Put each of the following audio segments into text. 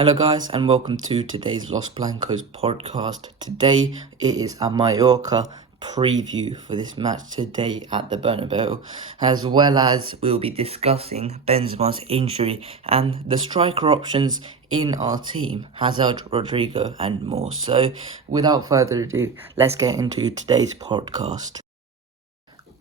Hello guys and welcome to today's Los Blancos podcast. Today it is a Mallorca preview for this match today at the Bernabeu, as well as we'll be discussing Benzema's injury and the striker options in our team, Hazard, Rodrigo and more. So without further ado, let's get into today's podcast.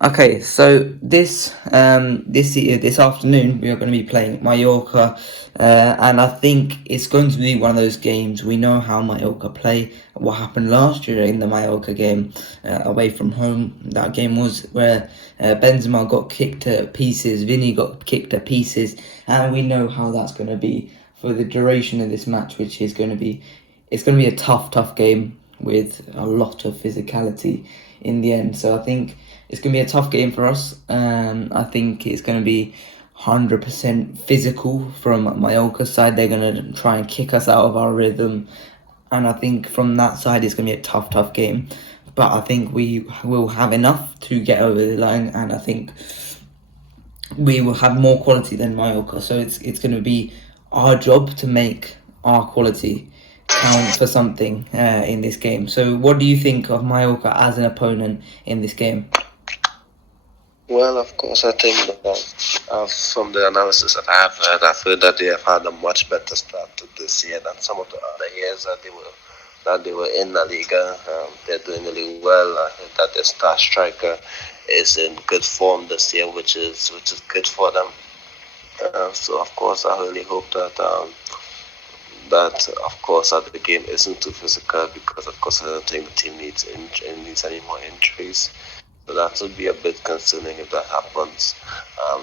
Okay, so this afternoon we are going to be playing Mallorca, and I think it's going to be one of those games. We know how Mallorca play. What happened last year in the Mallorca game away from home? That game was where Benzema got kicked to pieces, Vinny got kicked to pieces, and we know how that's going to be for the duration of this match, which is going to be a tough game with a lot of physicality in the end. So I think it's going to be a tough game for us. I think it's going to be 100% physical from Mallorca's side. They're going to try and kick us out of our rhythm. And I think from that side, it's going to be a tough game. But I think we will have enough to get over the line. And I think we will have more quality than Mallorca. So it's going to be our job to make our quality count for something in this game. So what do you think of Mallorca as an opponent in this game? Well, of course, I think that from the analysis that I've heard that they have had a much better start to this year than some of the other years that they were in La Liga. They're doing really well. I heard that their star striker is in good form this year, which is good for them. So of course, I really hope that that the game isn't too physical, because of course I don't think the team needs any more injuries. So that would be a bit concerning if that happens.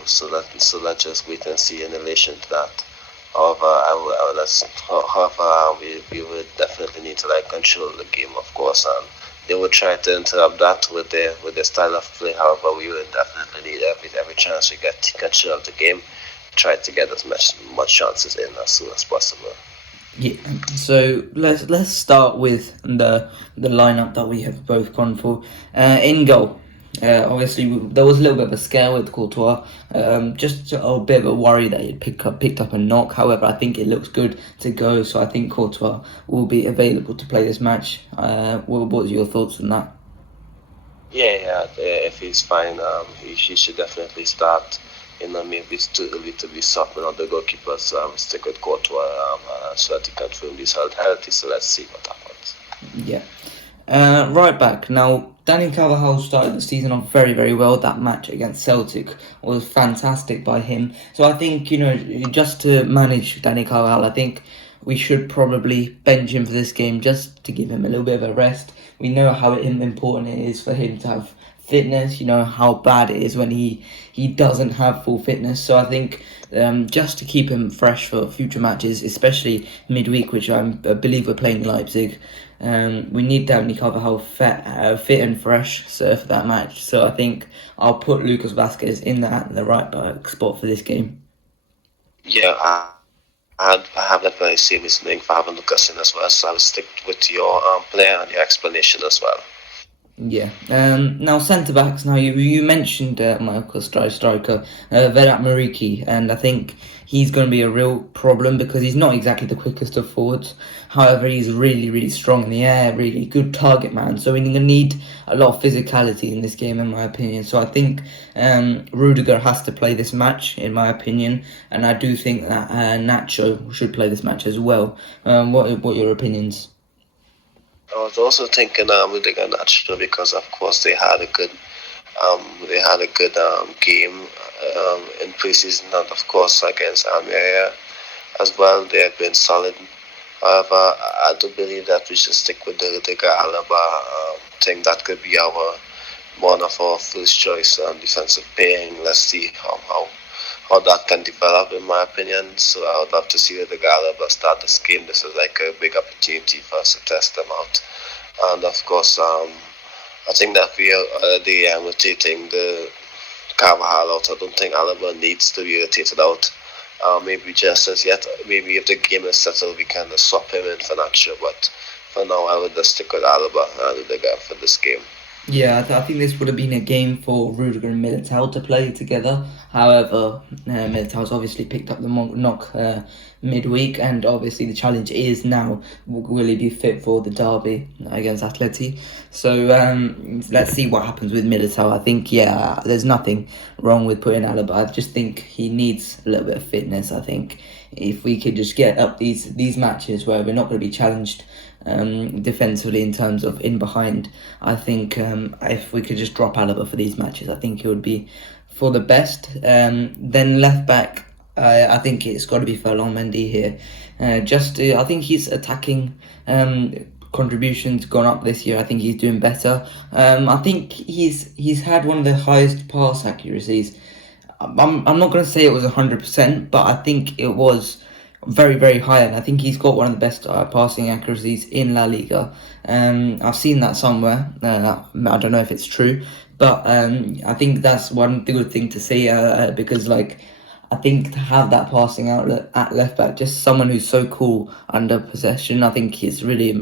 So let's just wait and see in relation to that. However, we would definitely need to control the game, of course, and they would try to interrupt that with their style of play. However, we would definitely need every chance we get to control the game, try to get as much chances in as soon as possible. Yeah, so let's start with the lineup that we have both gone for. In goal, obviously there was a little bit of a scare with Courtois, just a bit of a worry that he picked up a knock. However, I think it looks good to go, so I think Courtois will be available to play this match. What's your thoughts on that? Yeah. If he's fine, he should definitely start. Maybe it's too early to be soft on the goalkeeper, so stick with Courtois so that he confirm he's healthy. So let's see what happens. Yeah. Right back. Now, Dani Carvajal started the season off very, very well. That match against Celtic was fantastic by him. So I think, just to manage Dani Carvajal, I think we should probably bench him for this game just to give him a little bit of a rest. We know how important it is for him to have fitness, how bad it is when he doesn't have full fitness. So I think just to keep him fresh for future matches, especially midweek, which I believe we're playing Leipzig, we need Dani Carvajal fit and fresh for that match. So I think I'll put Lucas Vazquez in the right back spot for this game. Yeah, I have that very same reasoning for having Lucas in as well, so I'll stick with your player and your explanation as well. Yeah. Now centre backs. Now you mentioned Mallorca's striker Vedat Muriqi, and I think he's going to be a real problem because he's not exactly the quickest of forwards. However, he's really, really strong in the air, really good target man. So we're going to need a lot of physicality in this game, in my opinion. So I think Rudiger has to play this match, in my opinion, and I do think that Nacho should play this match as well. What are your opinions? I was also thinking Rudiger and Nacho, because of course they had a good game in preseason, and of course against Almeria as well. They have been solid. However, I do believe that we should stick with the Rudiger Alaba thing. That could be one of our first choice defensive pairing. Let's see how that can develop, in my opinion. So I would love to see the Alaba start this game. This is like a big opportunity for us to test them out. And of course, I think that we are already rotating the Carvajal out. I don't think Alaba needs to be rotated out. Maybe just as yet. Maybe if the game is settled, we can swap him in for Nacho. But for now, I would just stick with Alaba and Rudiger for this game. Yeah, I think this would have been a game for Rudiger and Militao to play together. However, Militao's obviously picked up the knock midweek, and obviously the challenge is now, will he be fit for the derby against Atleti? So let's see what happens with Militao. I think, yeah, there's nothing wrong with putting Alaba. I just think he needs a little bit of fitness. I think if we could just get up these matches where we're not going to be challenged defensively in terms of in behind. I think if we could just drop Alaba for these matches, I think it would be for the best. Then left back, I think it's got to be Ferland Mendy here. I think his attacking contributions gone up this year. I think he's doing better. I think he's had one of the highest pass accuracies. I'm not going to say it was 100%, but I think it was very, very high, and I think he's got one of the best passing accuracies in La Liga. I've seen that somewhere. I don't know if it's true, but I think that's one good thing to say because, like, I think to have that passing outlet at left back, just someone who's so cool under possession, I think it's really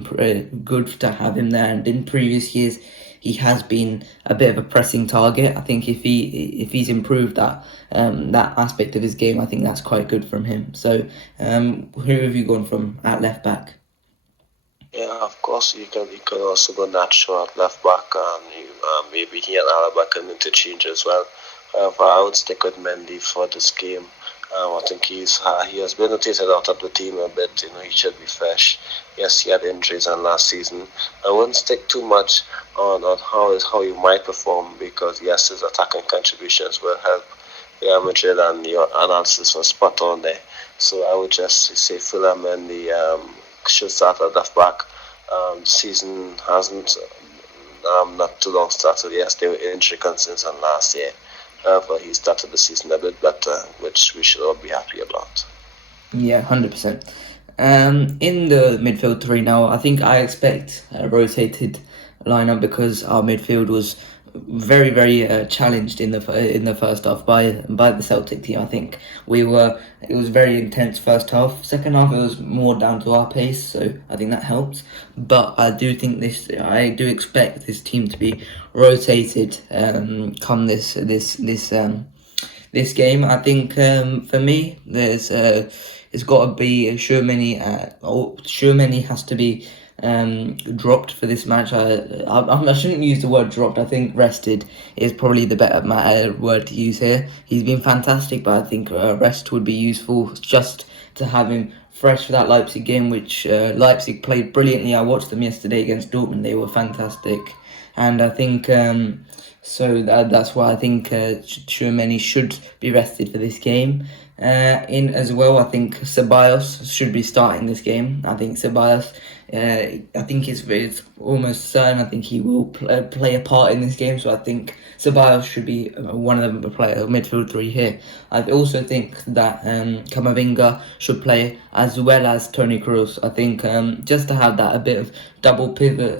good to have him there. And in previous years, he has been a bit of a pressing target. I think if he's improved that aspect of his game, I think that's quite good from him. So, who have you gone from at left back? Yeah, of course you can also go Nacho at left back, and maybe he and Alaba can interchange as well. However, I would stick with Mendy for this game. I think he has been rotated out of the team a bit. He should be fresh. Yes, he had injuries on last season. I wouldn't stick too much on how he might perform, because yes, his attacking contributions will help Real Madrid, and your analysis was spot on there. So I would just say Fulham and the should start at left back. Season hasn't not too long started. Yes, there were injury concerns on last year. However, he started the season a bit better, which we should all be happy about. Yeah, 100%. In the midfield three now, I think I expect a rotated lineup, because our midfield was very, very challenged in the first half by the Celtic team. I think it was very intense first half. Second half it was more down to our pace, so I think that helps. But I do expect this team to be rotated come this game. I think for me, it's got to be Shermany. Shermany has to be dropped for this match. I shouldn't use the word dropped. I think rested is probably the better word to use here. He's been fantastic, but I think rest would be useful just to have him fresh for that Leipzig game, which Leipzig played brilliantly. I watched them yesterday against Dortmund. They were fantastic, and I think. That's why I think Tchouaméni should be rested for this game. In as well, I think Ceballos should be starting this game. I think Ceballos, I think it's almost certain. I think he will play a part in this game. So I think Ceballos should be one of the midfield three here. I also think that Camavinga should play as well as Toni Kroos. I think just to have that a bit of double pivot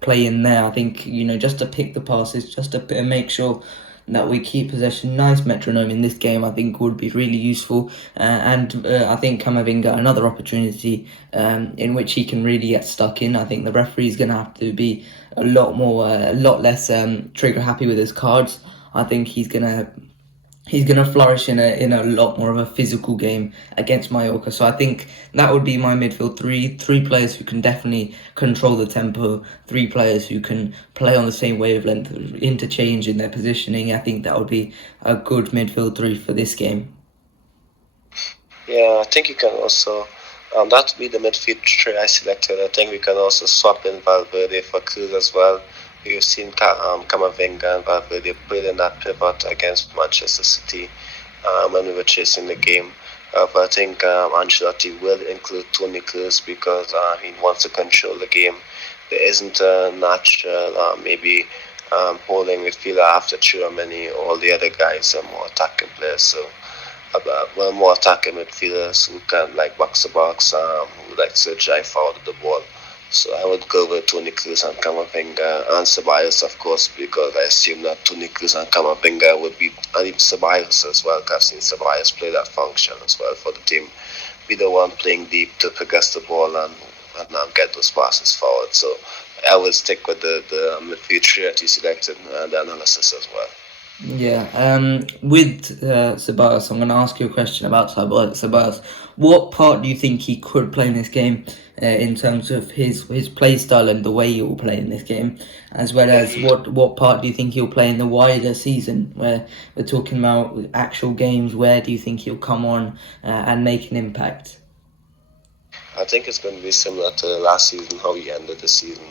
play in there. I think just to pick the passes, just to make sure that we keep possession. Nice metronome in this game, I think, would be really useful. And I think Camavinga, another opportunity in which he can really get stuck in. I think the referee is going to have to be a lot less trigger happy with his cards. I think he's gonna flourish in a lot more of a physical game against Mallorca. So I think that would be my midfield three players who can definitely control the tempo, three players who can play on the same wavelength, interchange in their positioning. I think that would be a good midfield three for this game. Yeah, I think you can also. That would be the midfield three I selected. I think we can also swap in Valverde for Cruz as well. We've seen Camavinga and Valverde played in that pivot against Manchester City when we were chasing the game. But I think Ancelotti will include Toni Kroos because he wants to control the game. There isn't a natural maybe holding midfielder after Tchouaméni. All the other guys are more attacking players. So more attacking midfielders who can like box to box, who like to drive forward the ball. So I would go with Toni Kroos and Camavinga and Ceballos, of course, because I assume that Toni Kroos and Camavinga would be, and even Ceballos as well, because I've seen Ceballos play that function as well for the team. Be the one playing deep to progress the ball and get those passes forward. So I will stick with the midfield three that you selected and the analysis as well. Yeah, with Ceballos, I'm going to ask you a question about Ceballos. What part do you think he could play in this game in terms of his play style and the way he will play in this game, as well as what part do you think he'll play in the wider season, where we're talking about actual games? Where do you think he'll come on and make an impact? I think it's going to be similar to last season, how he ended the season,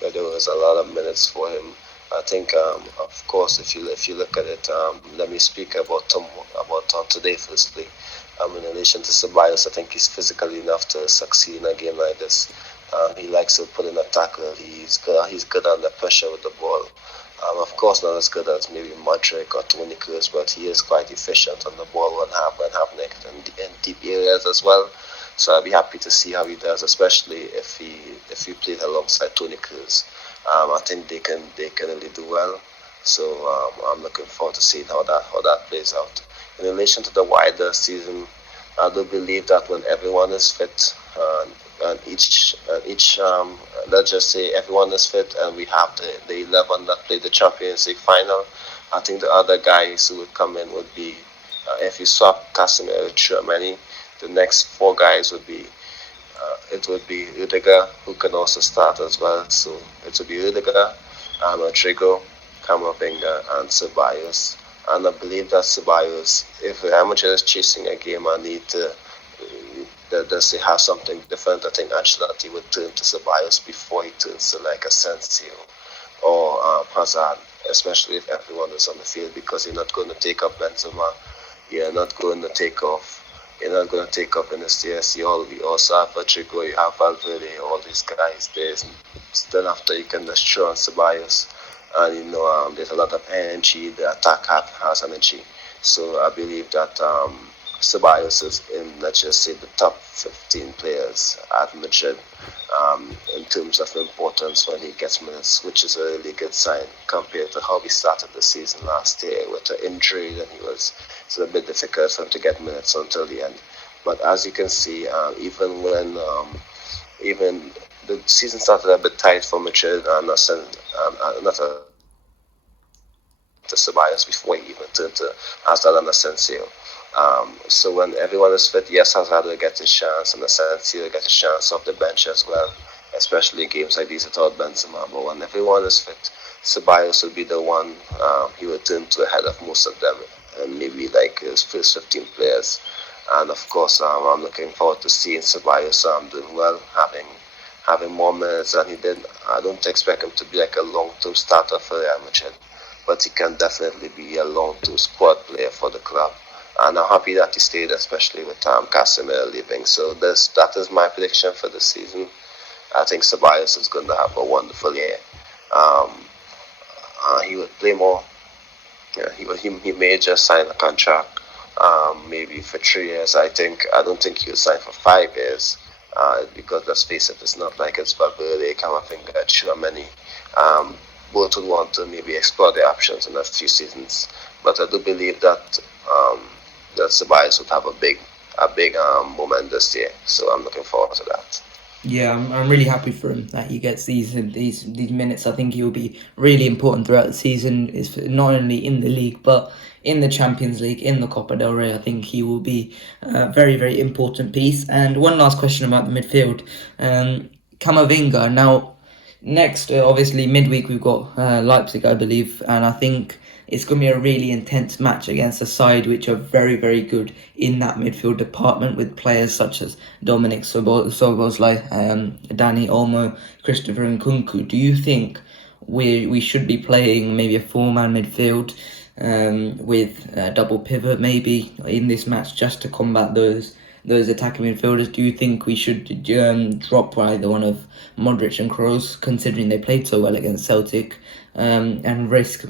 where there was a lot of minutes for him. I think, of course, if you look at it, let me speak about today firstly. In relation to Ceballos, I think he's physically enough to succeed in a game like this. He likes to put in a tackle. He's good under pressure with the ball. Of course, not as good as maybe Modric or Toni Kroos, but he is quite efficient on the ball when happening in deep areas as well. So I'll be happy to see how he does, especially if he plays alongside Toni Kroos. I think they can really do well. So I'm looking forward to seeing how that plays out. In relation to the wider season, I do believe that when everyone is fit, and each let's just say everyone is fit, and we have the 11 that play the Champions League final, I think the other guys who would come in would be, if you swap Casemiro with Tchouaméni, the next four guys would be, it would be Rudiger, who can also start as well. So it would be Rudiger, Rodrigo, Camavinga, and Ceballos. And I believe that Ceballos, if Real Madrid is chasing a game and need to, does he have something different, I think Ancelotti would turn to Ceballos before he turns to like Asensio or Hazard, especially if everyone is on the field, because you're not going to take up Benzema, you're not going to take off. You're not going to take up in the CS. You also have Rodrigo, you have Valverde, all these guys. Then after you can just throw on Ceballos, and there's a lot of energy. The attack has energy, so I believe that Ceballos is in, let's just say, the top 15 players at Madrid in terms of importance when he gets minutes, which is a really good sign compared to how we started the season last year with an injury. Then it's a bit difficult for him to get minutes until the end. But as you can see, even when even the season started a bit tight for Madrid, and not to Ceballos before he even turned to Hazard and Asensio. So when everyone is fit, yes, Hazard will get his chance, and Asensio will get his chance off the bench as well, especially in games like these without Benzema. But when everyone is fit, Ceballos will be the one he will turn to ahead of most of them, and maybe like his first 15 players. And of course, I'm looking forward to seeing Ceballos doing well, having more minutes than he did. I don't expect him to be like a long-term starter for Real Madrid, but he can definitely be a long-term squad player for the club. And I'm happy that he stayed, especially with Casemiro leaving. So that is my prediction for the season. I think Ceballos is going to have a wonderful year. He would play more. Yeah, he may just sign a contract, maybe for 3 years. I don't think he will sign for 5 years, because let's face it, it's not like it's Valverde, Camavinga, Tchouaméni. Both would want to maybe explore their options in a few seasons, but I do believe that that Ceballos would have a big moment this year. So I'm looking forward to that. Yeah, I'm really happy for him that he gets these minutes. I think he will be really important throughout the season. It's not only in the league but in the Champions League, in the Copa del Rey. I think he will be a very, very important piece. And one last question about the midfield, Camavinga. Now, next, obviously midweek we've got Leipzig, I believe, and I think it's going to be a really intense match against a side which are very, very good in that midfield department, with players such as Dominic Szoboszlai, Dani Olmo, Christopher Nkunku. Do you think we should be playing maybe a 4-man midfield with a double pivot maybe in this match, just to combat those attacking midfielders? Do you think we should drop either one of Modric and Kroos, considering they played so well against Celtic, and risk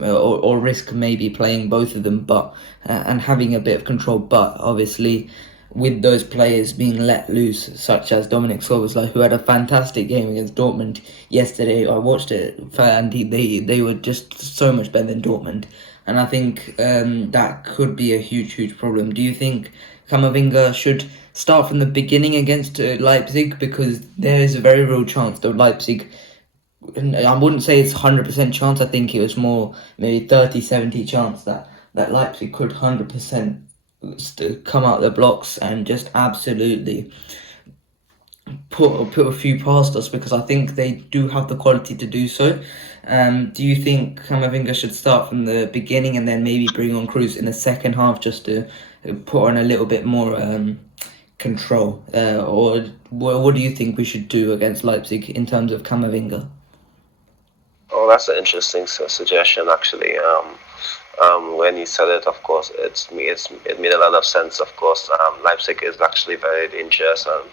maybe playing both of them, but and having a bit of control, but obviously with those players being let loose, such as Dominic Szoboszlai, who had a fantastic game against Dortmund yesterday. I watched it, and they were just so much better than Dortmund, and I think that could be a huge problem. Do you think Camavinga should start from the beginning against Leipzig, because there is a very real chance that Leipzig I wouldn't say it's 100% chance. I think it was more maybe 30-70 chance that Leipzig could 100% come out the blocks and just absolutely put a few past us, because I think they do have the quality to do so. Do you think Camavinga should start from the beginning and then maybe bring on Cruz in the second half just to put on a little bit more control? Or what do you think we should do against Leipzig in terms of Camavinga? Oh, that's an interesting suggestion, actually. When you said it, of course, it made a lot of sense. Of course, Leipzig is actually very dangerous, and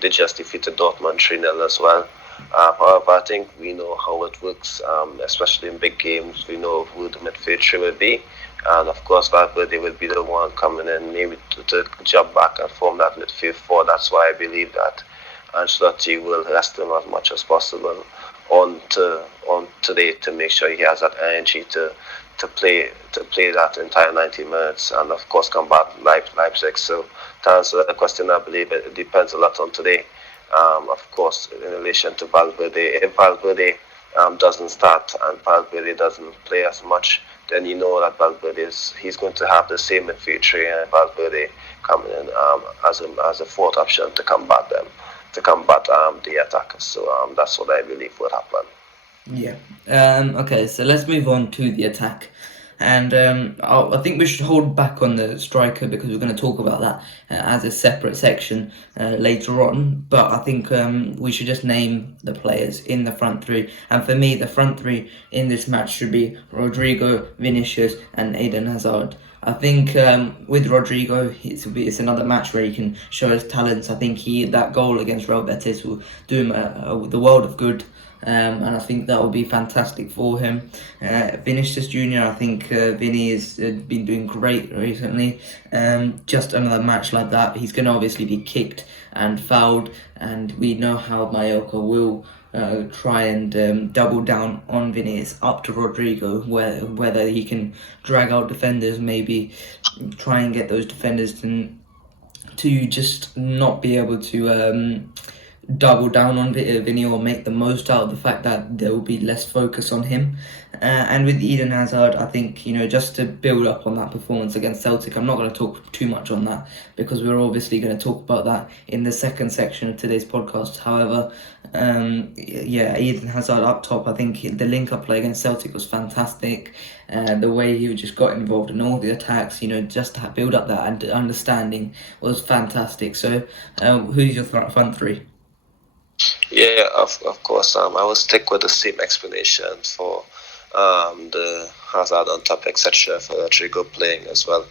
they just defeated Dortmund 3-0 as well. However, I think we know how it works, especially in big games. We know who the midfield three will be. And of course, Valverde will be the one coming in maybe to jump back and form that midfield four. That's why I believe that Ancelotti will rest him as much as possible on today to make sure he has that energy to play that entire 90 minutes and of course combat Leipzig. So to answer the question, I believe it depends a lot on today. Of course, in relation to Valverde, if Valverde doesn't start and Valverde doesn't play as much, then you know that he's going to have the same midfield three and Valverde coming in as a fourth option to combat the attackers. So that's what I believe would happen. Yeah. Okay, so let's move on to the attack. And I think we should hold back on the striker because we're going to talk about that as a separate section later on. But I think we should just name the players in the front three. And for me, the front three in this match should be Rodrigo, Vinicius, and Eden Hazard. I think with Rodrigo, it's another match where he can show his talents. I think that goal against Real Betis will do him the world of good. And I think that will be fantastic for him. Vinicius Junior, I think Vinny has been doing great recently. Just another match like that, he's going to obviously be kicked and fouled, and we know how Mallorca will try and double down on Vinny. It's up to Rodrigo whether he can drag out defenders, maybe try and get those defenders to just not be able to double down on Vinny or make the most out of the fact that there will be less focus on him. And with Eden Hazard, I think, just to build up on that performance against Celtic, I'm not going to talk too much on that because we're obviously going to talk about that in the second section of today's podcast. However, Eden Hazard up top, I think the link-up play against Celtic was fantastic. The way he just got involved in all the attacks, just to build up that understanding was fantastic. So, who's your front three? Yeah, of course. I will stick with the same explanation for the Hazard on top, etc. for Rodrigo playing as well,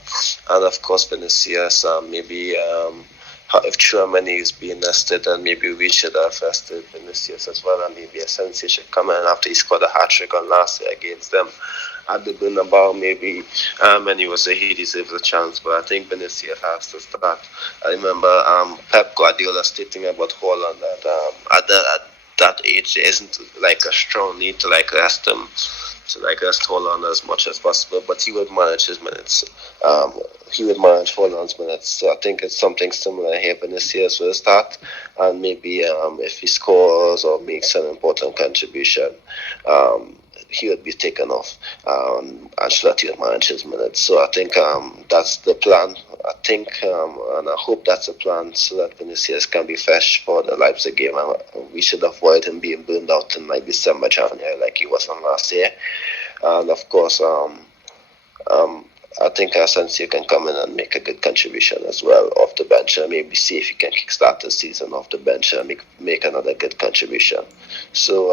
and of course Vinicius. Maybe if Tchouaméni is being rested, then maybe we should have rested Vinicius as well, and maybe Asensio should come in after he scored a hat-trick on last year against them at the Bernabeu. Maybe and he deserves a chance, but I think Vinicius has to start. I remember Pep Guardiola stating about Haaland that at that age there isn't like a strong need to rest him, to rest Haaland as much as possible, but he would manage his minutes. He would manage Haaland's minutes. So I think it's something similar here. Vinicius will start, and maybe if he scores or makes an important contribution, he would be taken off. Ancelotti would manage his minutes. So I think that's the plan. I think and I hope that's a plan so that Vinicius can be fresh for the Leipzig game. We should avoid him being burned out in December, January like he was on last year. And of course, I think Asensio can come in and make a good contribution as well off the bench, and maybe see if he can kickstart the season off the bench and make another good contribution. So,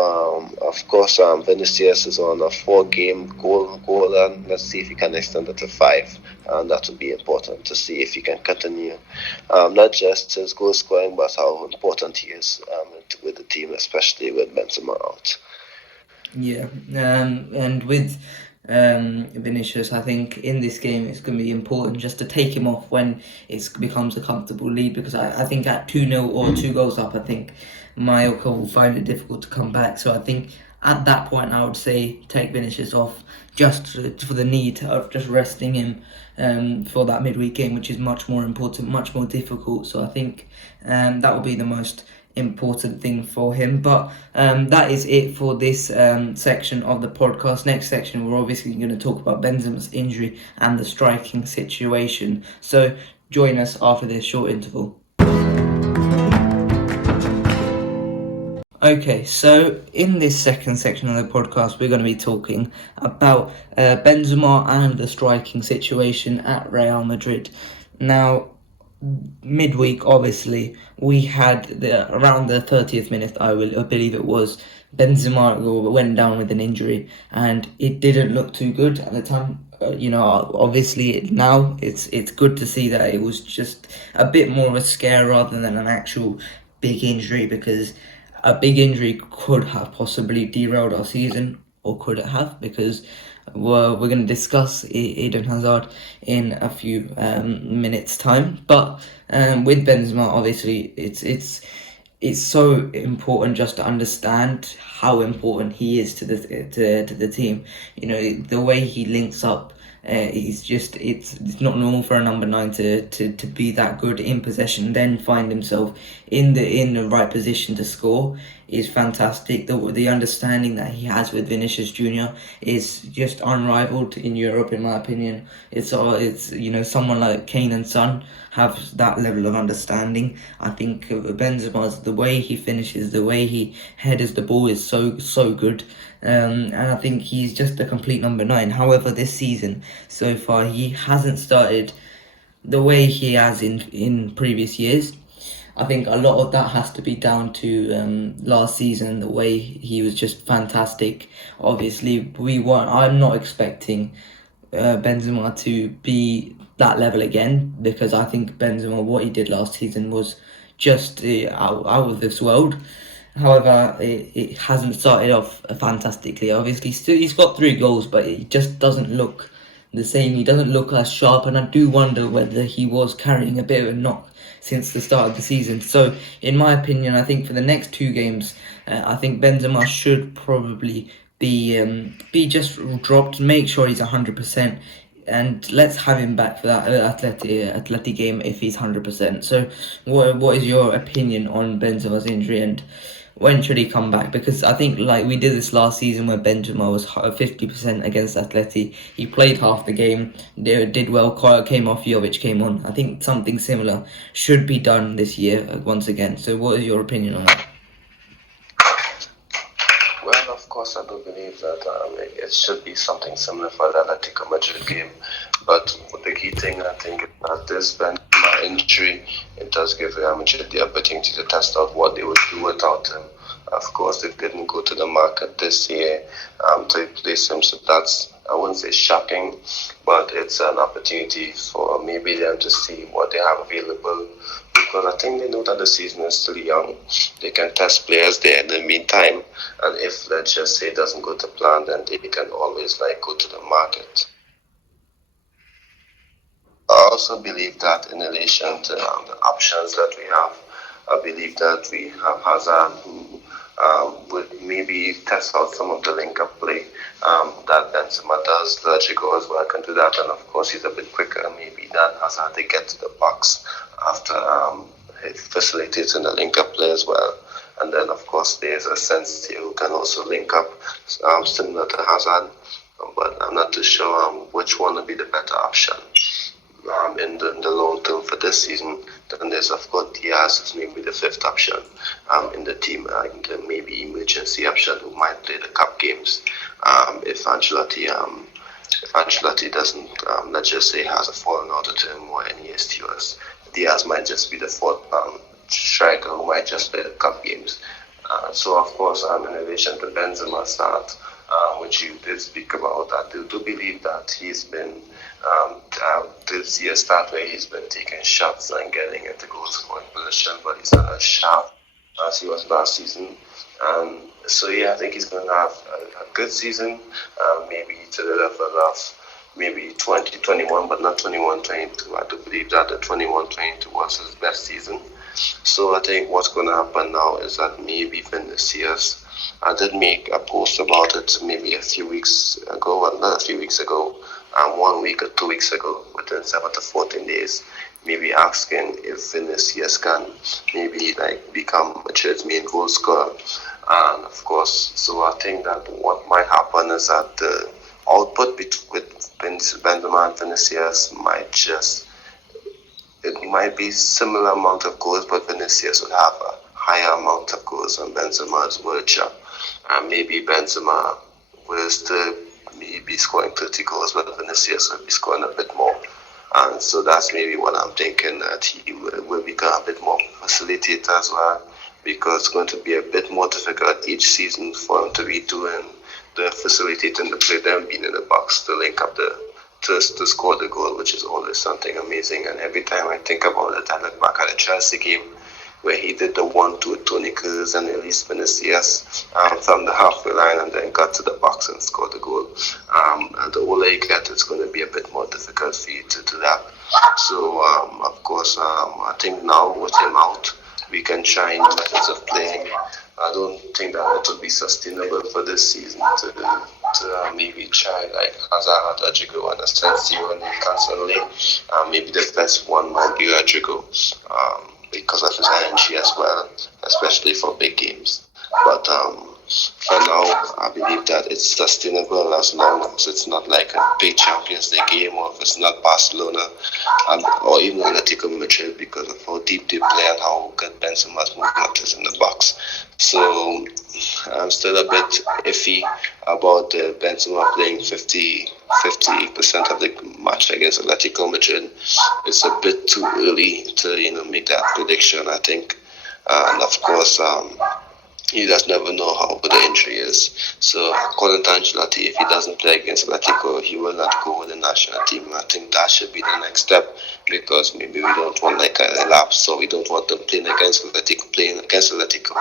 of course, Vinicius is on a 4-game goal run. Let's see if he can extend it to 5, and that would be important to see if he can continue not just his goal scoring, but how important he is with the team, especially with Benzema out. Yeah, and with Vinicius, I think in this game it's going to be important just to take him off when it becomes a comfortable lead, because I think at 2-0 or 2 goals up, I think Mallorca will find it difficult to come back. So I think at that point I would say take Vinicius off just for the need of just resting him for that midweek game, which is much more important, much more difficult. So I think that will be the most important thing for him. But that is it for this section of the podcast. Next section, we're obviously going to talk about Benzema's injury and the striking situation. So join us after this short interval. Okay, so in this second section of the podcast, we're going to be talking about Benzema and the striking situation at Real Madrid. Now, midweek, obviously, we had around the 30th minute, I believe it was, Benzema went down with an injury, and it didn't look too good at the time. Obviously now it's good to see that it was just a bit more of a scare rather than an actual big injury, because a big injury could have possibly derailed our season, or could it have? Because we're going to discuss Eden Hazard in a few minutes' time. But with Benzema, obviously, it's so important just to understand how important he is to the team. The way he links up. It's not normal for a number 9 to be that good in possession, then find himself in the right position to score is fantastic. The understanding that he has with Vinicius Jr. is just unrivaled in Europe, in my opinion. It's someone like Kane and Son have that level of understanding. I think Benzema's, the way he finishes, the way he headers the ball is so good. And I think he's just a complete number 9. However, this season so far, he hasn't started the way he has in previous years. I think a lot of that has to be down to last season, the way he was just fantastic. Obviously, I'm not expecting Benzema to be that level again, because I think Benzema, what he did last season was just out of this world. However, it hasn't started off fantastically. Obviously, still he's got 3 goals, but it just doesn't look the same. He doesn't look as sharp, and I do wonder whether he was carrying a bit of a knock since the start of the season. So, in my opinion, I think for the next 2 games, I think Benzema should probably be just dropped. Make sure he's 100%. And let's have him back for that Atleti game if he's 100%. So, what is your opinion on Benzema's injury, and when should he come back? Because I think, like we did this last season where Benzema was 50% against Atleti, he played half the game, did well, came off, Jovic came on. I think something similar should be done this year once again. So what is your opinion on that? Well, of course, I do believe that it should be something similar for the Atletico Madrid game. But the key thing, I think, is that this Benzema injury, it does give Real Madrid the opportunity to test out what they would do without him. Of course, they didn't go to the market this year to replace him, so that's, I wouldn't say shocking, but it's an opportunity for maybe them to see what they have available, because I think they know that the season is still young. They can test players there in the meantime, and if, let's just say, it doesn't go to plan, then they can always go to the market. I also believe that in relation to the options that we have, I believe that we have Hazard, who would maybe test out some of the link-up play that Benzema does. Rodrigo as well can do that, and of course he's a bit quicker maybe than Hazard to get to the box after facilitating the link-up play as well. And then of course there's a Sensi who can also link up, similar to Hazard, but I'm not too sure which one would be the better option in the long term for this season. Then there's of course Diaz, who's maybe the 5th option in the team, the maybe emergency option who might play the cup games if Ancelotti doesn't, let's just say, has a fallen out to him or any STOs. Diaz might just be the 4th striker who might just play the cup games. So of course, in relation to Benzema's start, which you did speak about, I do believe that he's been this year's start where he's been taking shots and getting into goal scoring position, but he's not as sharp as he was last season. So yeah, I think he's going to have a good season, maybe to the level of maybe 2021, but not 21-22. I do believe that the 21-22 was his best season. So I think what's going to happen now is that maybe Vinicius, I did make a post about it maybe a few weeks ago, well, not a few weeks ago, 1 week or 2 weeks ago, within 7 to 14 days, maybe asking if Vinicius can maybe like become Madrid's main goal scorer. And of course, so I think that what might happen is that the output with Benzema and Vinicius might be similar amount of goals, but Vinicius would have a higher amount of goals than Benzema's world champ. And maybe Benzema will still be scoring 30 goals, but Vinicius will be scoring a bit more. And so that's maybe what I'm thinking, that he will become a bit more facilitator as well, because it's going to be a bit more difficult each season for him to be doing the facilitating the play, them being in the box to link up to score the goal, which is always something amazing. And every time I think about it, I look back at the Chelsea game where he did the 1-2 with Toni Kroos and released Vinicius from the halfway line and then got to the box and scored the goal. And the older you get, it's going to be a bit more difficult for you to do that. So, of course, I think now with him out, we can try new methods of playing. I don't think that it would be sustainable for this season to maybe try like Hazard, Rodrigo, and Asensio and constantly. Maybe the best one might be Rodrigo because of his energy as well, especially for big games. But for now, I believe that it's sustainable as long as it's not like a big Champions League game, or if it's not Barcelona or even Atletico Madrid, because of how deep they play and how good Benzema's movement is in the box. So I'm still a bit iffy about Benzema playing 50% of the match against Atletico Madrid. It's a bit too early to make that prediction, I think. And of course, you just never know how good the injury is. So according to Ancelotti, if he doesn't play against Atletico, he will not go with the national team. I think that should be the next step, because maybe we don't want like a relapse, so we don't want them playing against Atletico.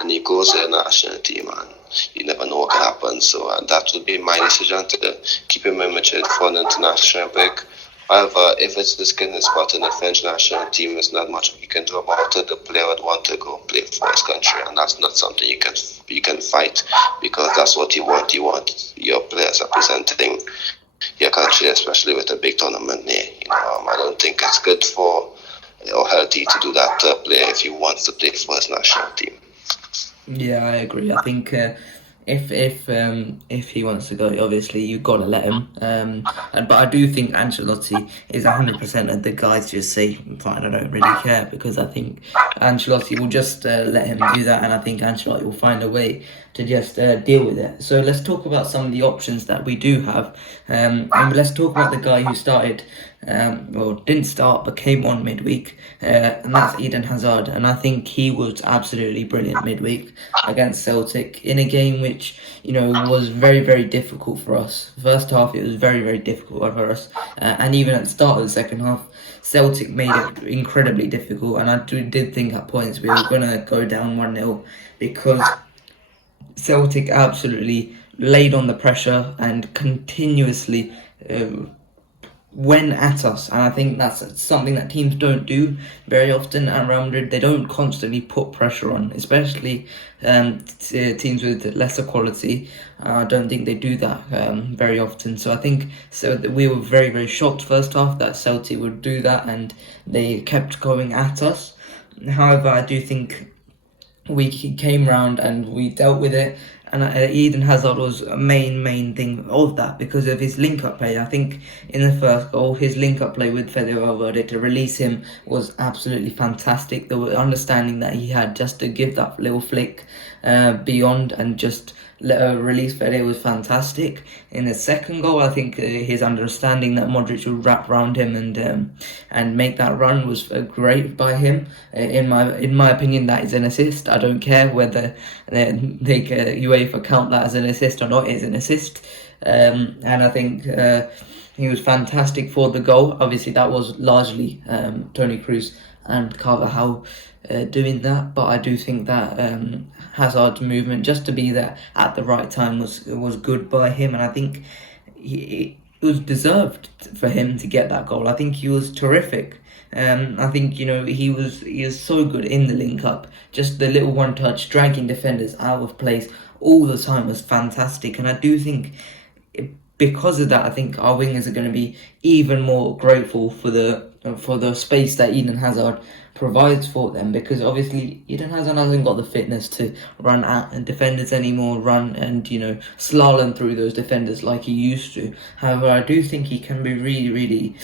And he goes to the national team, and you never know what can happen. So that would be my decision, to keep him in Madrid for an international break. However, if it's the skin is spot in the French national team, there's not much you can do about it. The player would want to go play for his country, and that's not something you can fight, because that's what you want. You want your players representing your country, especially with a big tournament there. I don't think it's good for or healthy to do that to a player if he wants to play for his national team. Yeah, I agree. I think if he wants to go, obviously you've got to let him. But I do think Ancelotti is 100% of the guys just say, fine, I don't really care, because I think Ancelotti will just let him do that, and I think Ancelotti will find a way to just deal with it. So let's talk about some of the options that we do have, and let's talk about the guy who started, didn't start but came on midweek, and that's Eden Hazard. And I think he was absolutely brilliant midweek against Celtic in a game which was very, very difficult for us. First half it was very, very difficult for us, and even at the start of the second half, Celtic made it incredibly difficult. And I did think at points we were going to go down 1-0, because Celtic absolutely laid on the pressure and continuously went at us. And I think that's something that teams don't do very often at Real Madrid. They don't constantly put pressure on, especially teams with lesser quality. I don't think they do that very often. So I think we were very, very shocked first half that Celtic would do that, and they kept going at us. However, I do think we came round and we dealt with it, and Eden Hazard was a main thing of that, because of his link-up play. I think in the first goal, his link-up play with Fede Valverde to release him was absolutely fantastic. The understanding that he had just to give that little flick beyond and just release Fede was fantastic. In the second goal, I think his understanding that Modric would wrap around him and make that run was great by him. In my opinion, that is an assist. I don't care whether UEFA count that as an assist or not. It's an assist, and I think he was fantastic for the goal. Obviously, that was largely Toni Kroos and Carvajal doing that, but I do think that Hazard's movement just to be there at the right time was good by him, and I think it was deserved for him to get that goal. I think he was terrific. I think he was so good in the link up. Just the little one touch, dragging defenders out of place all the time was fantastic, and I do think because of that, I think our wingers are going to be even more grateful for the for the space that Eden Hazard provides for them, because obviously Eden Hazard hasn't got the fitness to run at defenders anymore, run and slalom through those defenders like he used to. However, I do think he can be really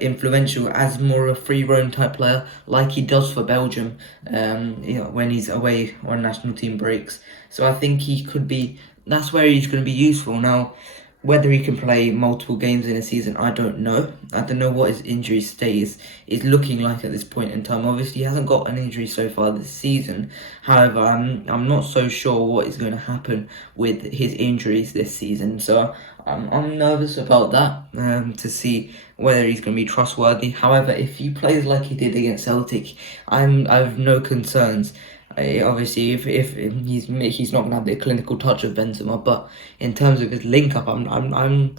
influential as more of a free roam type player, like he does for Belgium, when he's away on national team breaks. So I think he could be. That's where he's going to be useful now. Whether he can play multiple games in a season, I don't know. I don't know what his injury state is looking like at this point in time. Obviously, he hasn't got an injury so far this season. However, I'm not so sure what is going to happen with his injuries this season. So I'm nervous about that, to see whether he's going to be trustworthy. However, if he plays like he did against Celtic, I have no concerns. Obviously, if he's not gonna have the clinical touch of Benzema, but in terms of his link up, I'm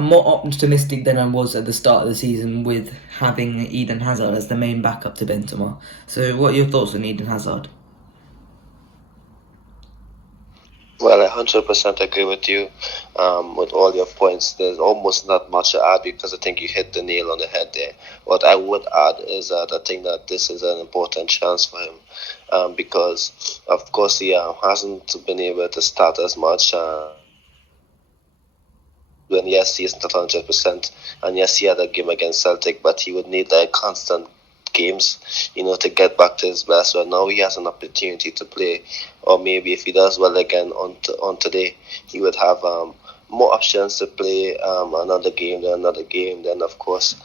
more optimistic than I was at the start of the season with having Eden Hazard as the main backup to Benzema. So, what are your thoughts on Eden Hazard? Well, I 100% agree with you with all your points. There's almost not much to add because I think you hit the nail on the head there. What I would add is that I think that this is an important chance for him because, of course, he hasn't been able to start as much. When yes, he isn't at 100%, and yes, he had a game against Celtic, but he would need like constant games, to get back to his best. But now he has an opportunity to play, or maybe if he does well again on today, he would have more options to play another game. Then of course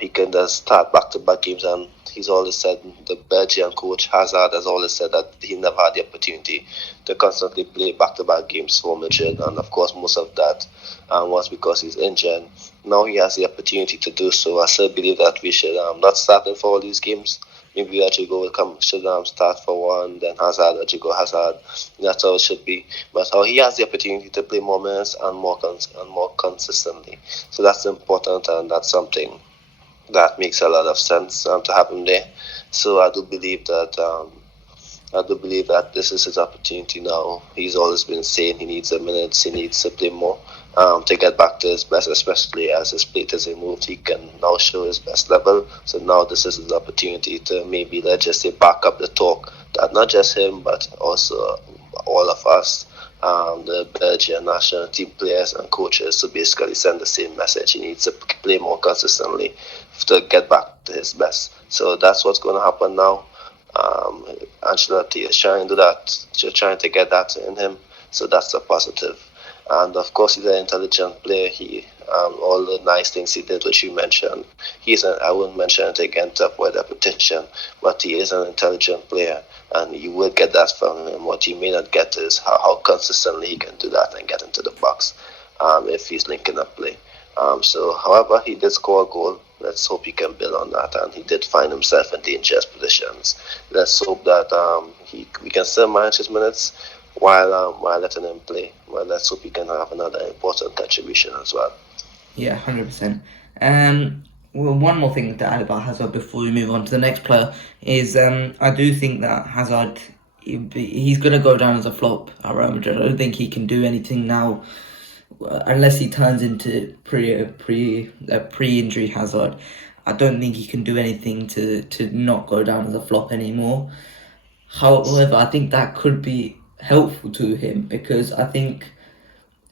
he can just start back-to-back games. And he's always said, the Belgian coach Hazard has always said that he never had the opportunity to constantly play back-to-back games for Madrid, and of course most of that was because he's injured. Now he has the opportunity to do so. I still believe that we should not start him for all these games. Maybe Rodrigo should start for one, then Hazard, Rodrigo, Hazard. That's how it should be. But how he has the opportunity to play more minutes and more consistently. So that's important, and that's something that makes a lot of sense to have him there. So I do believe that this is his opportunity now. He's always been saying he needs the minutes, he needs to play more to get back to his best, especially as his plate is removed. He can now show his best level. So now this is his opportunity to maybe, let's just say, back up the talk that not just him, but also all of us, the Belgian national team players and coaches, to basically send the same message. He needs to play more consistently to get back to his best. So that's what's going to happen now. Ancelotti is trying to do that, just trying to get that in him. So that's a positive. And of course, he's an intelligent player. He all the nice things he did, which you mentioned. I wouldn't mention it again to avoid repetition, but he is an intelligent player, and you will get that from him. What you may not get is how consistently he can do that and get into the box if he's linking up play. However, he did score a goal. Let's hope he can build on that, and he did find himself in dangerous positions. Let's hope that we can still manage his minutes while letting him play. Well, let's hope he can have another important contribution as well. Yeah, 100%. Well, one more thing to add about Hazard before we move on to the next player is I do think that Hazard, he's going to go down as a flop at Real Madrid. I don't think he can do anything now unless he turns into pre-injury Hazard. I don't think he can do anything to not go down as a flop anymore. However, I think that could be helpful to him, because I think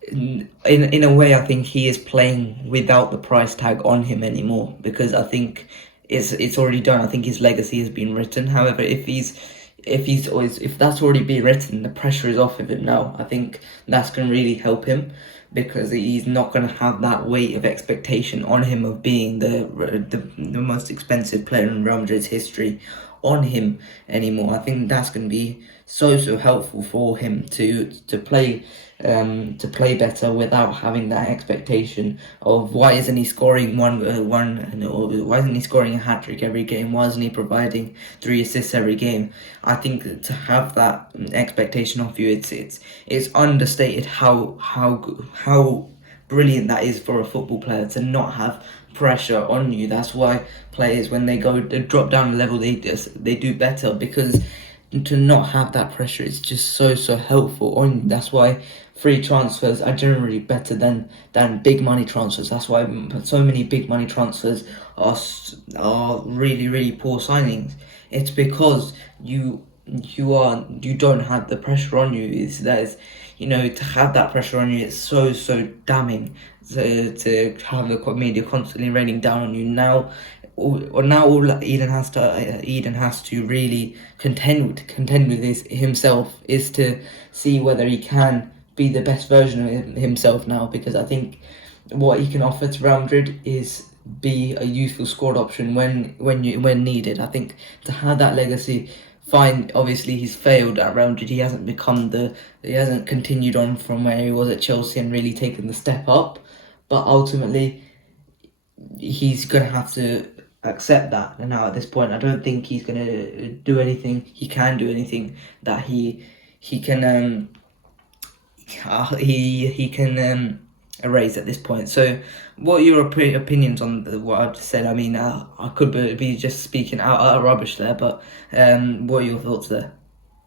in a way I think he is playing without the price tag on him anymore, because I think it's already done. I think his legacy has been written. However, if that's already been written, the pressure is off of him now. I think that's going to really help him, because he's not going to have that weight of expectation on him of being the most expensive player in Real Madrid's history on him anymore. I think that's going to be so helpful for him to play better without having that expectation of why isn't he scoring why isn't he scoring a hat-trick every game, why isn't he providing 3 assists every game. I think to have that expectation of you, it's understated how brilliant that is for a football player to not have pressure on you. That's why players, when they drop down a level, they do better, because to not have that pressure is just so helpful on you. That's why free transfers are generally better than big money transfers. That's why so many big money transfers are really poor signings. It's because you don't have the pressure on you. To have that pressure on you, it's so damning to have the media constantly raining down on you. All Eden has to really contend with himself is to see whether he can be the best version of himself now, because I think what he can offer to Real Madrid is be a useful squad option when needed. I think to have that legacy. Fine, obviously he's failed at Real Madrid. He hasn't continued on from where he was at Chelsea and really taken the step up. But ultimately, he's going to have to accept that. And now at this point, I don't think he's going to do anything. He can do anything that he can he can erase at this point. So, what are your opinions on what I've just said? I mean, I could be just speaking out rubbish there, but what are your thoughts there?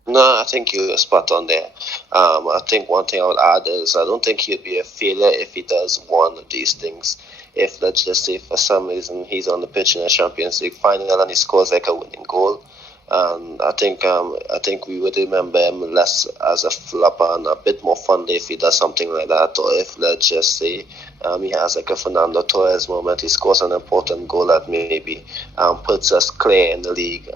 No, I think you're spot on there. I think one thing I would add is I don't think he'd be a failure if he does one of these things. If, let's just say, for some reason he's on the pitch in a Champions League final and he scores like a winning goal, I think we would remember him less as a flopper and a bit more fondly if he does something like that. Or if, let's just say, he has like a Fernando Torres moment, he scores an important goal that maybe puts us clear in the league.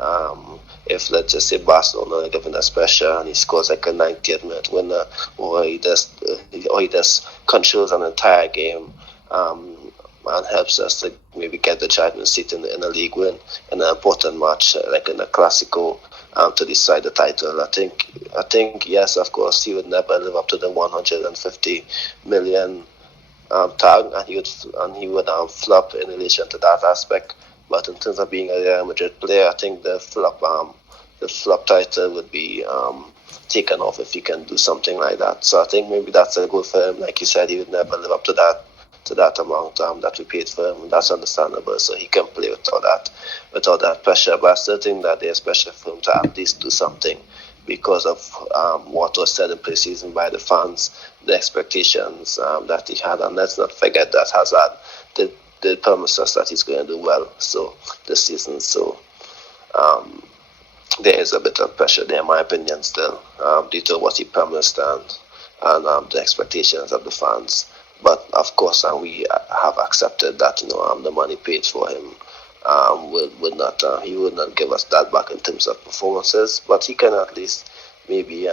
If, let's just say, Barcelona are given us pressure and he scores like a 90th minute winner, or he just controls an entire game, and helps us to maybe get the driver's seat in a league win in an important match, like in a Clásico, to decide the title. I think yes, of course, he would never live up to the 150 million tag, and he would flop in relation to that aspect. But in terms of being a Real Madrid player, I think the flop title would be taken off if he can do something like that. So I think maybe that's a goal for him. Like you said, he would never live up to that amount that we paid for him. That's understandable. So he can play without that pressure. But I still think that there's pressure for him to at least do something because of what was said in pre-season by the fans, the expectations that he had. And let's not forget that Hazard did promise us that he's going to do well this season. So there is a bit of pressure there, in my opinion, still, due to what he promised and the expectations of the fans. But of course, we have accepted that the money paid for him he would not give us that back in terms of performances. But he can at least maybe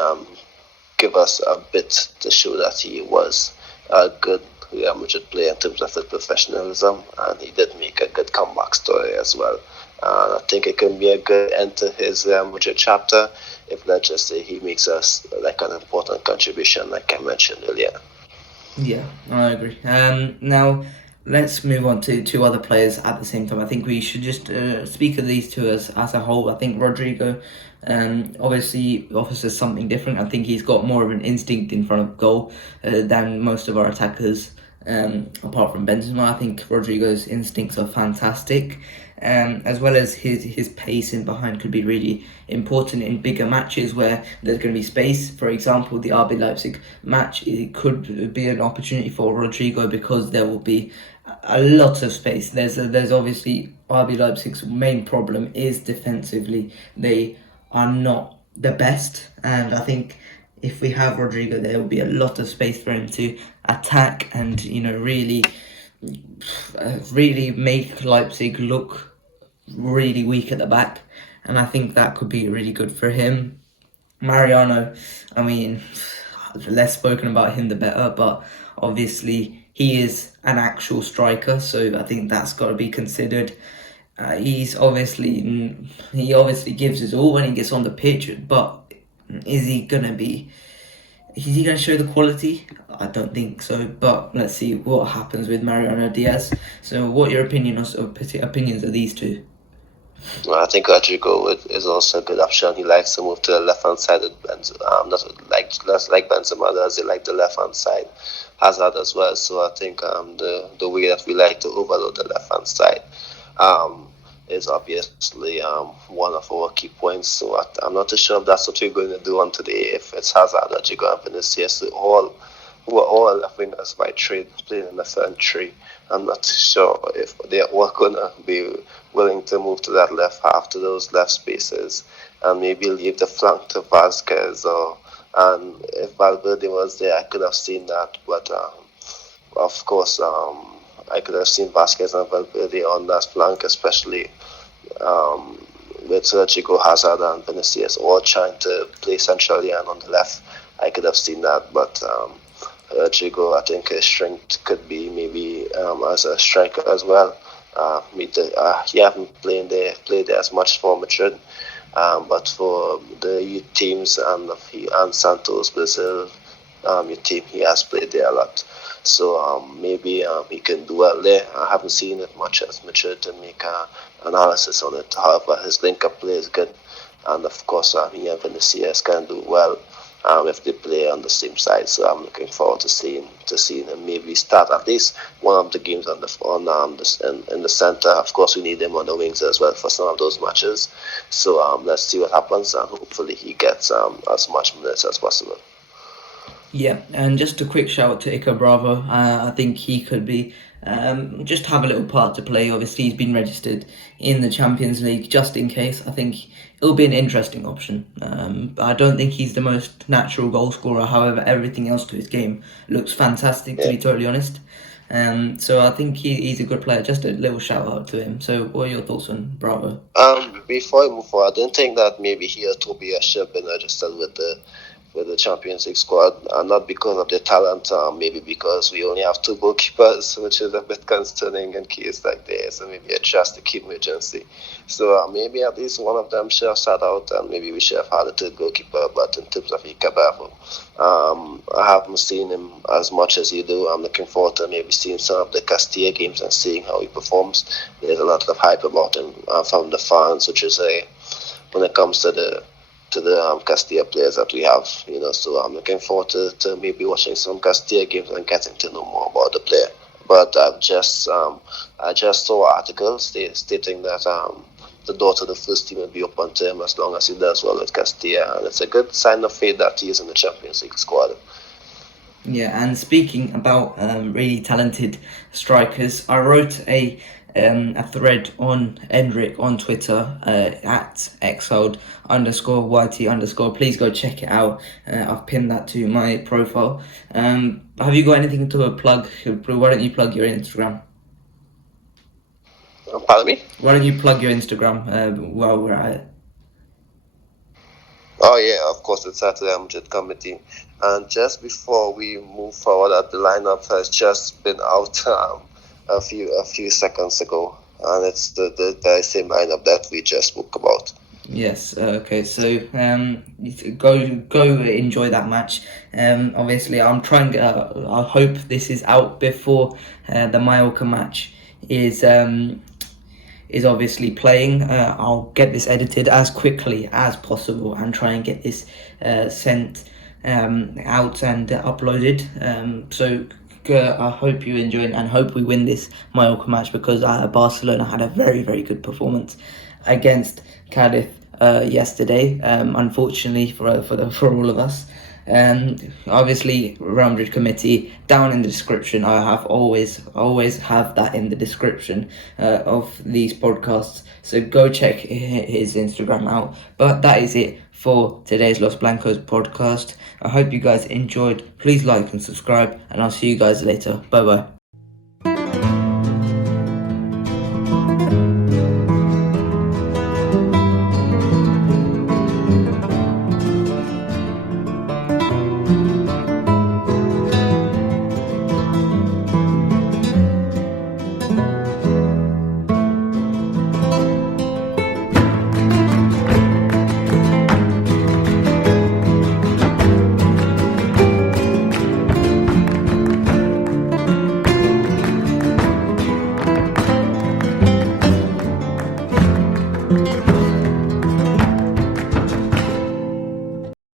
give us a bit to show that he was a good Real Madrid player in terms of his professionalism, and he did make a good comeback story as well. And I think it can be a good end to his Real Madrid chapter if, let's just say, he makes us like an important contribution, like I mentioned earlier. Yeah, I agree. Now, let's move on to two other players at the same time. I think we should just speak of these two as a whole. I think Rodrigo obviously offers something different. I think he's got more of an instinct in front of goal than most of our attackers. Apart from Benzema, I think Rodrigo's instincts are fantastic. As well as his pace in behind could be really important in bigger matches where there's going to be space. For example, the RB Leipzig match, it could be an opportunity for Rodrigo because there will be a lot of space. There's obviously RB Leipzig's main problem is defensively. They are not the best, and I think if we have Rodrigo, there will be a lot of space for him to attack and really make Leipzig look really weak at the back, and I think that could be really good for him. Mariano, I mean, less spoken about him the better, but obviously he is an actual striker, so I think that's got to be considered. He obviously gives his all when he gets on the pitch, but is he going to show the quality? I don't think so, but let's see what happens with Mariano Diaz. So what are your opinions of these two? Well, I think Rodrigo is also a good option. He likes to move to the left-hand side of Benzema. Not like Benzema does. He likes the left-hand side. Hazard as well. So I think the way that we like to overload the left-hand side. is obviously one of our key points. So I'm not too sure if that's what we're going to do on today. If it's Hazard, Rodrigo, and Vinicius, who are all wingers by trade, playing in the front three. I'm not too sure if they're all going to be willing to move to that left half, to those left spaces, and maybe leave the flank to Vasquez. And if Valverde was there, I could have seen that. But of course, I could have seen Vasquez and Valverde on that flank, especially um, with Sergio Hazard and Vinicius all trying to play centrally and on the left. I could have seen that, but Rodrigo, I think his strength could be maybe as a striker as well. He haven't played there as much for Madrid, but for the youth teams and Santos Brazil youth team, he has played there a lot. So maybe he can do well there. I haven't seen it much as Madrid to make an analysis on it. However, his link-up play is good, and of course, he and Vinicius can do well if they play on the same side. So I'm looking forward to seeing him maybe start at least one of the games in the center. Of course, we need him on the wings as well for some of those matches. So let's see what happens, and hopefully he gets as much minutes as possible. Yeah, and just a quick shout out to Iker Bravo. I think he could be just have a little part to play. Obviously, he's been registered in the Champions League just in case. I think it'll be an interesting option. I don't think he's the most natural goal scorer. However, everything else to his game looks fantastic, to be totally honest. So I think he's a good player. Just a little shout out to him. So what are your thoughts on Bravo? Before I move forward, I don't think that maybe he or Tobias should have been registered with the Champions League squad, and not because of their talent, maybe because we only have 2 goalkeepers, which is a bit concerning in case like this, so maybe a drastic emergency. So maybe at least one of them should have sat out, and maybe we should have had a 3rd goalkeeper. But in terms of Iker Bravo, I haven't seen him as much as you do. I'm looking forward to maybe seeing some of the Castilla games and seeing how he performs. There's a lot of hype about him from the fans, which is when it comes to the Castilla players that we have, so I'm looking forward to maybe watching some Castilla games and getting to know more about the player. But I just saw articles stating that the door to the first team will be open to him as long as he does well with Castilla, and it's a good sign of faith that he is in the Champions League squad. Yeah, and speaking about really talented strikers, I wrote a thread on Endrick on Twitter at exiled_YT_. Please go check it out. I've pinned that to my profile. Have you got anything to plug? Why don't you plug your Instagram? Pardon me? Why don't you plug your Instagram while we're at it? Oh yeah, of course, it's at the RealMadridCommittee. And just before we move forward, the lineup has just been out a few seconds ago, and it's the very same lineup that we just spoke about. Yes. Okay. So go enjoy that match. Obviously, I'm trying. I hope this is out before the Mallorca match is obviously playing. I'll get this edited as quickly as possible and try and get this sent out and uploaded. So I hope you enjoy it and hope we win this Mallorca match, because Barcelona had a very, very good performance against Cadiz yesterday. Unfortunately for all of us. Obviously, Real Madrid Committee down in the description. I have always have that in the description of these podcasts. So go check his Instagram out. But that is it for today's Los Blancos podcast. I hope you guys enjoyed. Please like and subscribe, and I'll see you guys later. Bye bye.